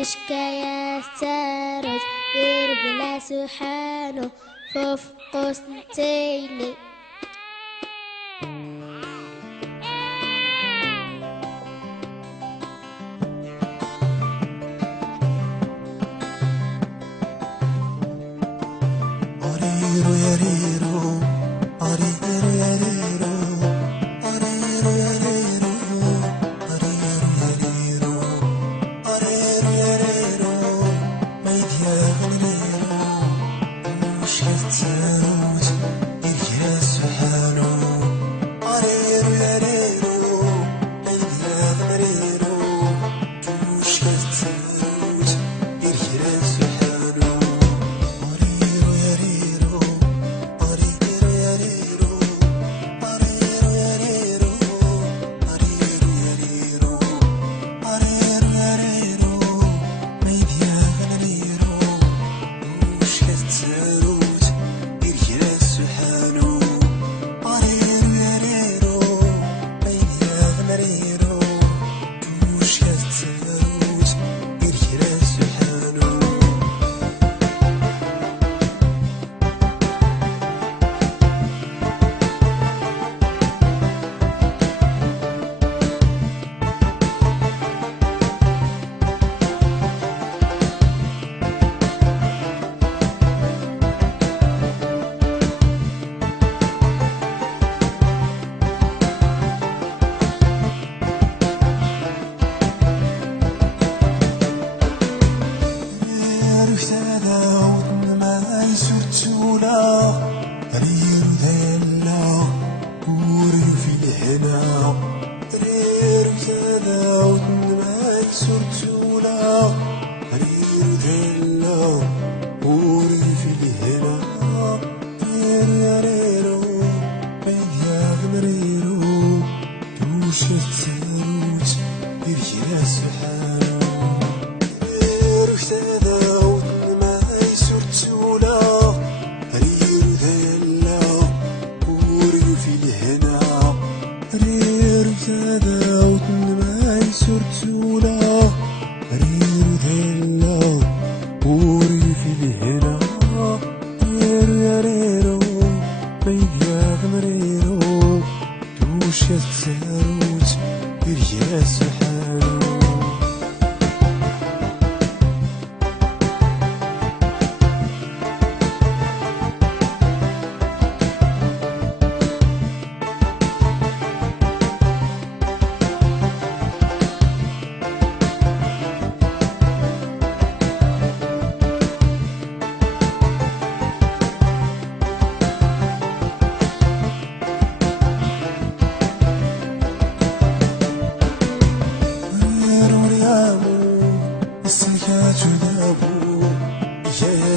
كشكايا سارت غير بلا سحانو فوف قسنتيني أريرو يريرو أريرو يريرو أريرو يريرو أريرو يريرو أريرو يريرو ميديا غنريرو مشكل تاروت إرجع سبحانو أريرو يريرو ميديا غنريرو مشكل تاروت إرجع سبحانو أريرو يريرو أريرو يريرو أريرو يريرو أريرو يريرو أريرو يريرو ميديا غنريرو مشكل تاروت إرجع سبحانو أريرو يريرو ميديا غنريرو مشكل تاروت إرجع سبحانو عرفت داود ما يسرتولا ريرو ديلا وريو في الحنا عرفت داود ما يسرتولا ريرو ديلا وريو في الحنا ريرو يا ريرو ميديا غنريرو دوش التاروت يرجع سبحانو عرفت داود ما يسرتولا ريرو ديلا وريو في الهنا عرفت داود ما يسرتولا ريرو ديلا وريو في الهنا ريرو يا ريرو ميديا غنريرو دوش التاروت يرجع سبحانو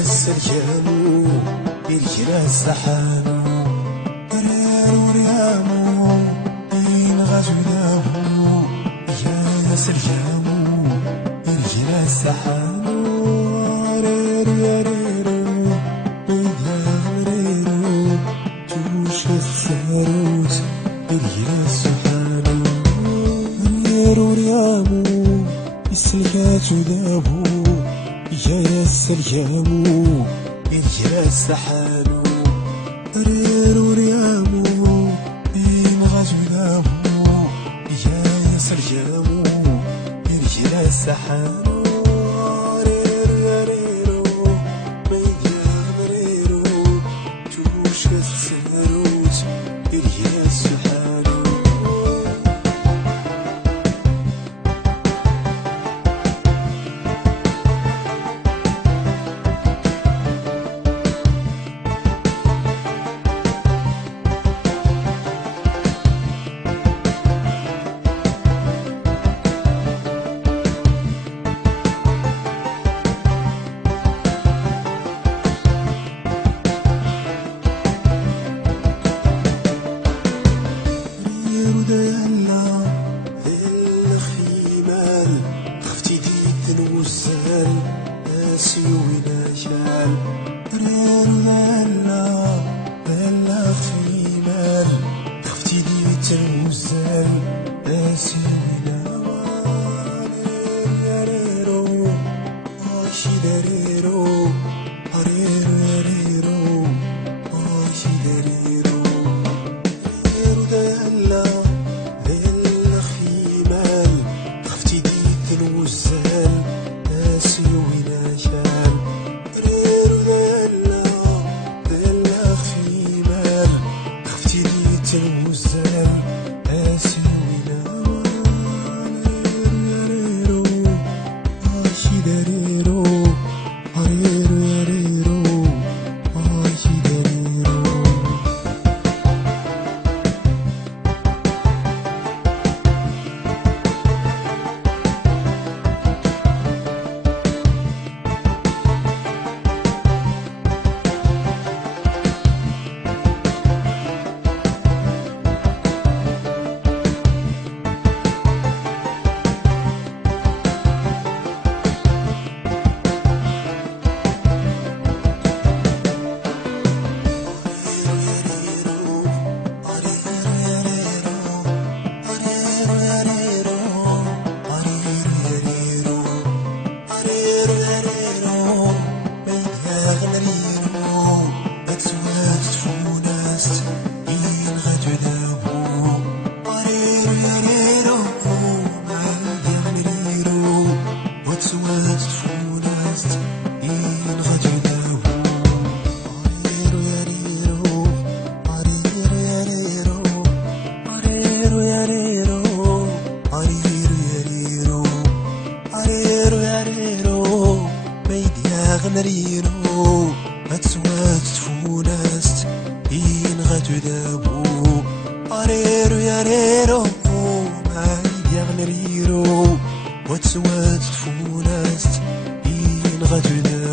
السرجانو يرجع السحانو ريرو ريامو بين غزولامو يا سرجانو يرجع السحانو ريرو يا ريرو بيدا ريرو جوش الساروت يرجع السحانو ريرو ريامو السلكاتو دابو يا السرجامو يرجع السحانو ريرو ريامو بين غزولامو يا سرجامو يرجع السحانو ريرو يا ريرو ميديا غنريرو جوش الساروت يرجع السحانو شي داريرو هريرو يريرو شي داريرو داريرو دالا دالا خيمال خفتي ديت الوزال ناسي وين شال داريرو دالا دالا خيمال خفتي ديت الوزال ناسي وين شي داريرو هريرو يريرو شي داريرو غنريرو هتسوات تفوناست إين غتدابو أريرو يا ريرو ما يدي غنريرو وتسوات تفوناست إين غتدابو